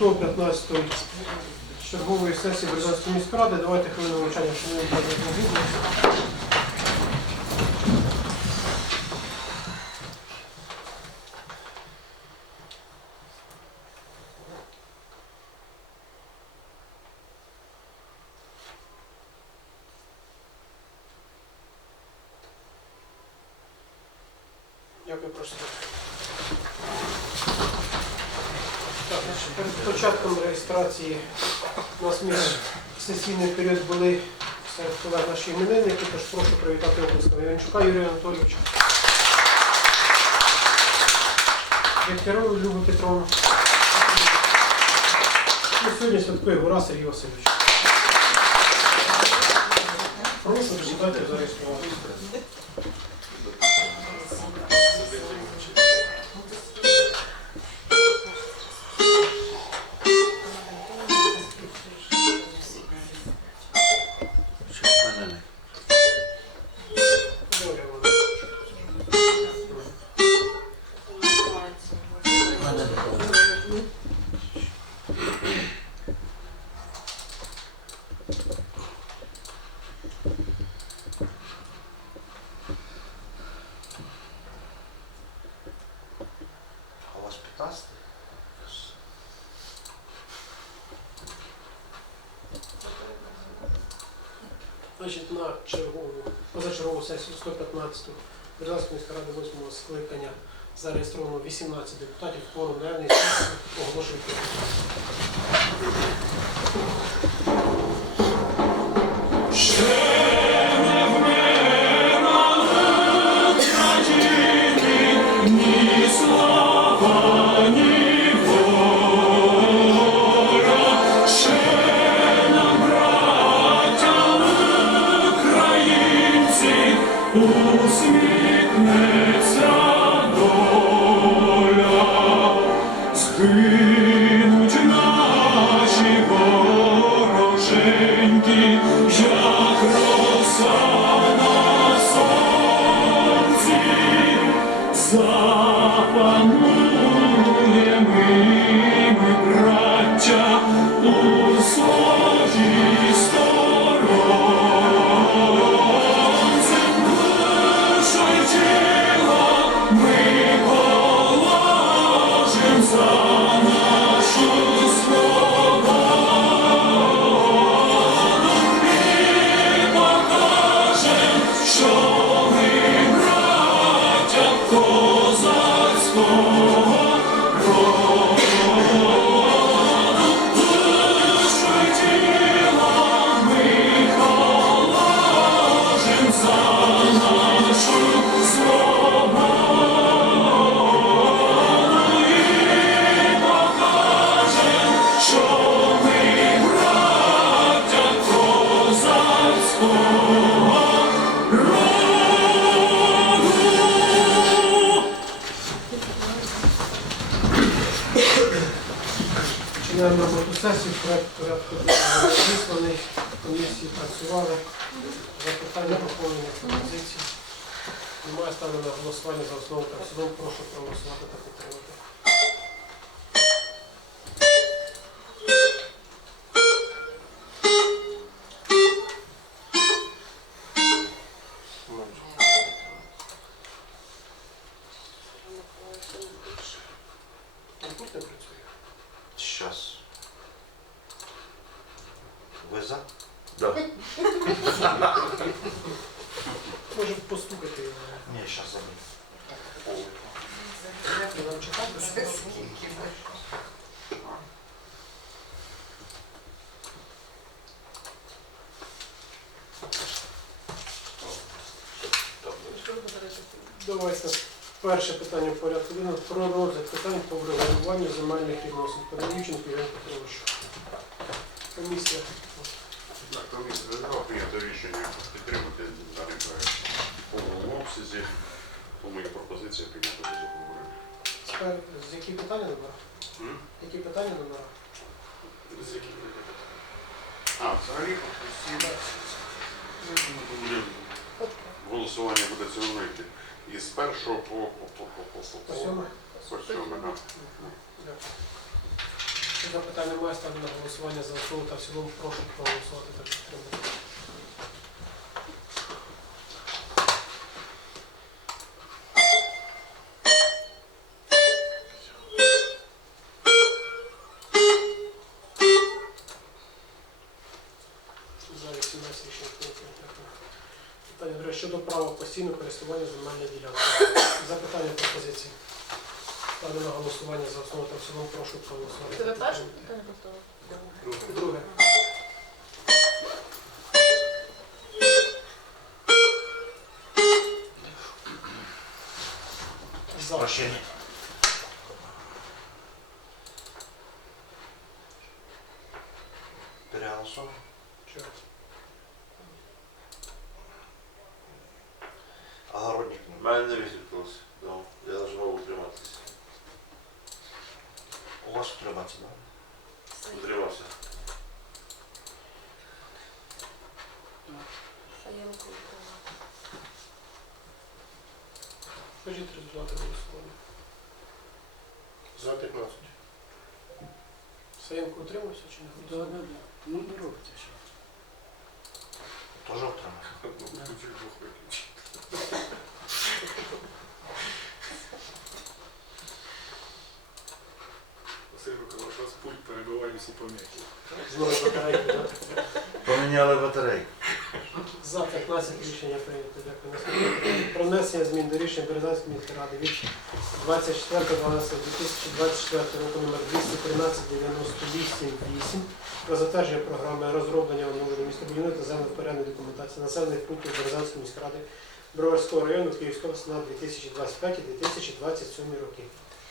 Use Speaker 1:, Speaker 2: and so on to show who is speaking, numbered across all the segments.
Speaker 1: 115 чергової сесії Березанської міськради. Давайте хвилину мовчання, що перед початком реєстрації у нас між сесійний період були серед колег наші іменинники, тож прошу привітати оплесками Іванчука Юрія Анатолійовича. Дегтяреву Любу Петровну. І сьогодні святкує Гура Сергій Васильович. Прошу прочитати зареєструвати. Значить, на чергову, позачергову сесію 115-ту Березанської міської ради 8 скликання зареєстровано 18 депутатів, кворум наявний оголошую.
Speaker 2: Вороженьки, як
Speaker 1: голосування за основу та в цілому, прошу проголосувати Давайте перше питання в порядку про розгляд питань по врегулюванню земельних відносин. Павлюченко Іван Петрович. Комісія.
Speaker 3: Комісія прийнято рішення пропозиція прийняти без обговорення.
Speaker 1: Тепер з які питання номера?
Speaker 3: М?
Speaker 1: Які питання номера?
Speaker 3: З яких питаєте? А, взагалі всі голосування буде цілено йти. І з першого по, по, по, по, по, по,
Speaker 1: По
Speaker 3: по сьоме, да.
Speaker 1: Дякую. Якщо запитань немає, ставлю на голосування за основу та в цілому. Прошу проголосувати та підтримати. Щодо права постійного користування земельної ділянки. Запитання пропозиції. Ставлю на голосування за основу та в цілому. Прошу проголосувати.
Speaker 4: Це перше питання поставили?
Speaker 1: Друге. За.
Speaker 5: Прощення.
Speaker 6: Да? Утримався.
Speaker 1: Скажіть результати голосування.
Speaker 7: За 15.
Speaker 1: Саєнко утримався чи не голосував?
Speaker 7: Ну, не робите що.
Speaker 5: Тоже утримався.
Speaker 2: Василь Миколаївич, у вас перебиває всі.
Speaker 1: Знову батарейки, так?
Speaker 5: Поміняли батарейку.
Speaker 1: За 15 рішення прийнято. Дякую. Наступне. Про внесення змін до рішення Березанської міської ради від 24.12.2024 року номер 213-98-8 про затвердження програми розроблення оновлення містобудівної та землевпорядної документації населених пунктів Березанської міської ради Броварського району Київської області на 2025-2027 роки.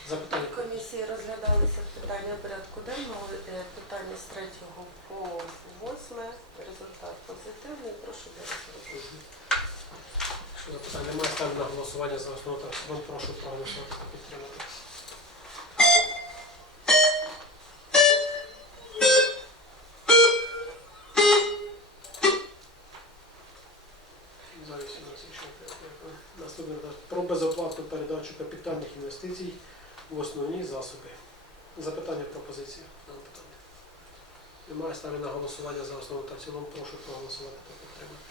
Speaker 1: Запитання.
Speaker 4: Комісії розглядалися питання порядку денного, е, питання з 3 по 8. Результат позитивний. Прошу голосувати.
Speaker 1: Якщо запитань немає, ставлю на голосування за основу та. Прошу проголосувати та підтримати. За 18 рішення прийнято. Наступне про безоплатну передачу капітальних інвестицій в основні засоби. Запитання пропозиції. Питання. Немає ставлю на голосування за основу та в цілому. Прошу проголосувати та підтримати.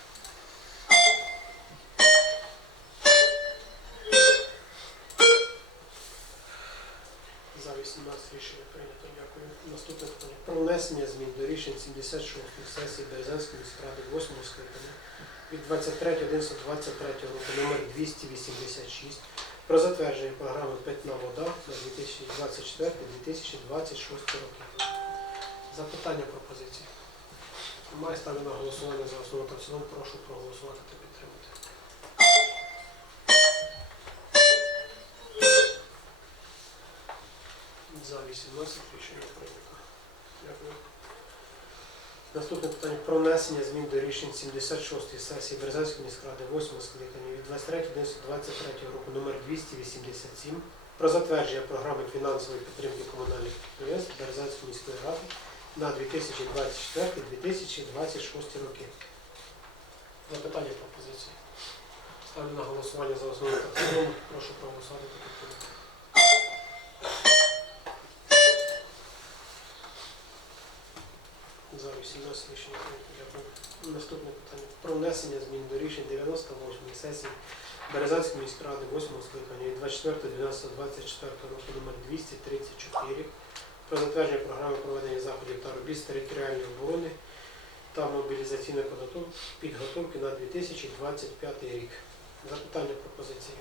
Speaker 1: За 18 рішення прийнято. Дякую. Наступне питання. Про внесення змін до рішень 76-ї сесії Березанської міськради 8 скликання від 23.11.23 року номер 286 про затвердження програми Питна вода на 2024-2026 роки. Запитання пропозиції. Немає ставлю на голосування за основу та в. Прошу проголосувати та підтримати. За 18 рішення прийнято. Дякую. Наступне питання про внесення змін до рішень 76-ї сесії Березанської міськради 8 скликання від 23.11.23 року номер 287 про затвердження програми фінансової підтримки комунальних підприємств Березанської міської ради на 2024-2026 роки. Запитання пропозиції. Ставлю на голосування за основу. Прошу проголосувати та. За 18 рішення. Дякую. Наступне питання. Про внесення змін до рішень 98-ї сесії Березанської міської ради 8 скликання від 24.12.24 року номер 234 про затвердження програми проведення заходів та робіт з територіальної оборони та мобілізаційної підготовки на 2025 рік. Запитання пропозиції.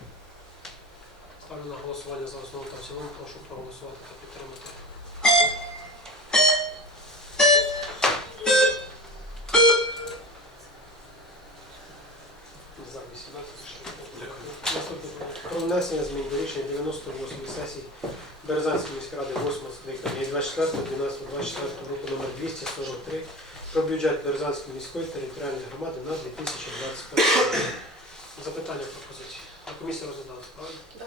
Speaker 1: Ставлю на голосування за основу та в цілому. Прошу проголосувати та підтримати. Внесення змін до рішення 98 сесії Березанської міської ради 8 скликання від 24.12.24 року номер 243 про бюджет Березанської міської територіальної громади на 2025 рік. Запитання пропозиції. На комісії розглядалися, правильно?
Speaker 4: Да.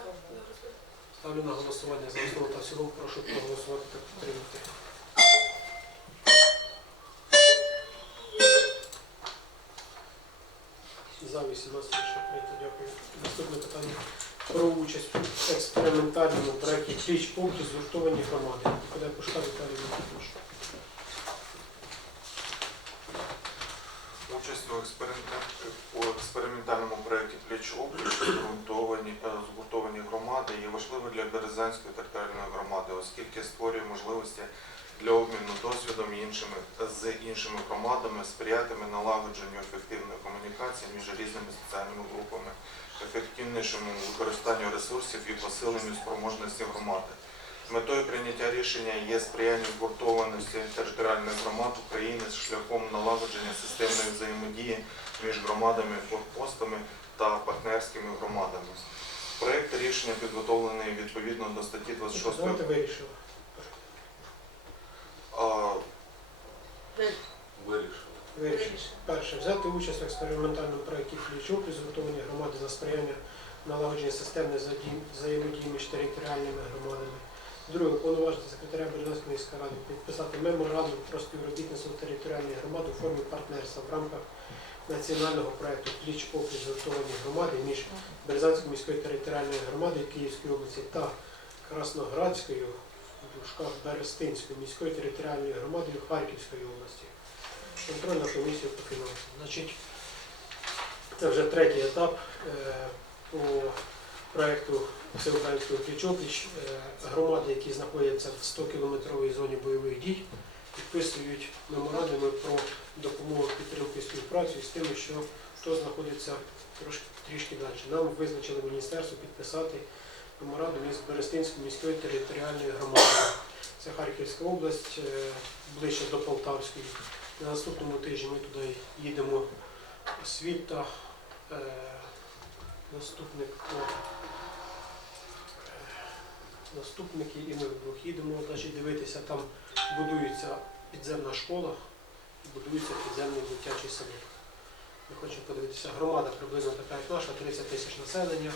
Speaker 1: Ставлю на голосування за основу та в цілому. Прошу проголосувати та підтримати. За 18 рішення прийнято. Дякую. Наступне питання про участь в експериментальному проєкті Пліч пункті згуртовані громади. Куди Пушка Віталій Вікторович.
Speaker 8: Участь у експерименті- у експериментальному проєкті пліч опліч згуртовані, е, згуртовані громади є важливою для Березанської територіальної громади, оскільки створює можливості для обміну досвідом іншими з іншими громадами, сприятиме налагодженню ефективної комунікації між різними соціальними групами, ефективнішому використанню ресурсів і посиленню спроможності громади. Метою прийняття рішення є сприяння згуртованості територіальних громад України з шляхом налагодження системної взаємодії між громадами, форпостами та партнерськими громадами. Проєкт рішення підготовлений відповідно до статті 26
Speaker 1: Давайте вирішили.
Speaker 8: А,
Speaker 6: Вирішили.
Speaker 1: Вирішили. Перше, взяти участь в експериментальному проєкті Плічок і згуртовані громади за сприяння налагодження системної взаємодії між територіальними громадами. Друге, повноважити секретаря Березанської міської ради підписати меморандум про співробітництво територіальної громади у формі партнерства в рамках національного проєкту Пліч опліч згуртовані громади між Березанською міською територіальною громадою Київської області та Красноградською в дужках Берестинською міською територіальною Харківської області. Контрольна комісія по фінансам. Значить, це вже третій етап е, по проєкту Всеукраїнського пліч-опліч. Е, Громади, які знаходяться в 100-кілометровій зоні бойових дій, підписують меморандуми про допомогу підтримку і співпрацю з тими, що хто знаходиться трошки трішки далі. Нам визначили міністерство підписати меморандум із Берестинською міською територіальною громадою. Це Харківська область, е, ближче до Полтавської. На наступному тижні ми туди їдемо освіта, е, наступник, е, наступники, і ми вдвох їдемо значить, дивитися, там будується підземна школа, будується підземний дитячий садок. Ми хочемо подивитися, громада приблизно така, як наша, 30 тисяч населення.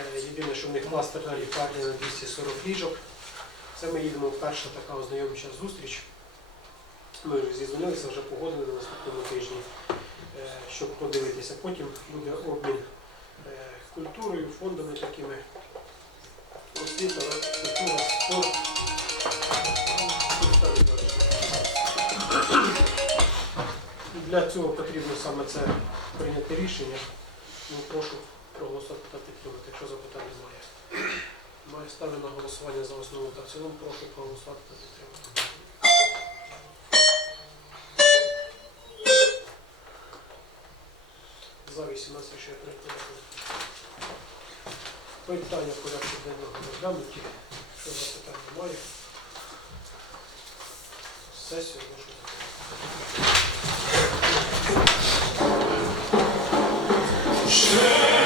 Speaker 1: Єдине, що в них кластерна лікарня на 240 ліжок. Це ми їдемо перша така ознайомча зустріч. Ми вже зізвонилися, вже погодили на наступному тижні, е, щоб подивитися. Потім буде обмін е, культурою, фондами такими. Освіта, культура, спорт. Для цього потрібно саме це прийняти рішення. Ну, прошу проголосувати та підтримати, якщо запитань немає. Маю ставлю на голосування за основу та в цілому. Прошу проголосувати та підтримати. За 18 ще прийняти. Питання порядку денного розглянуті. Якщо запитань немає. Сесію можна закрити.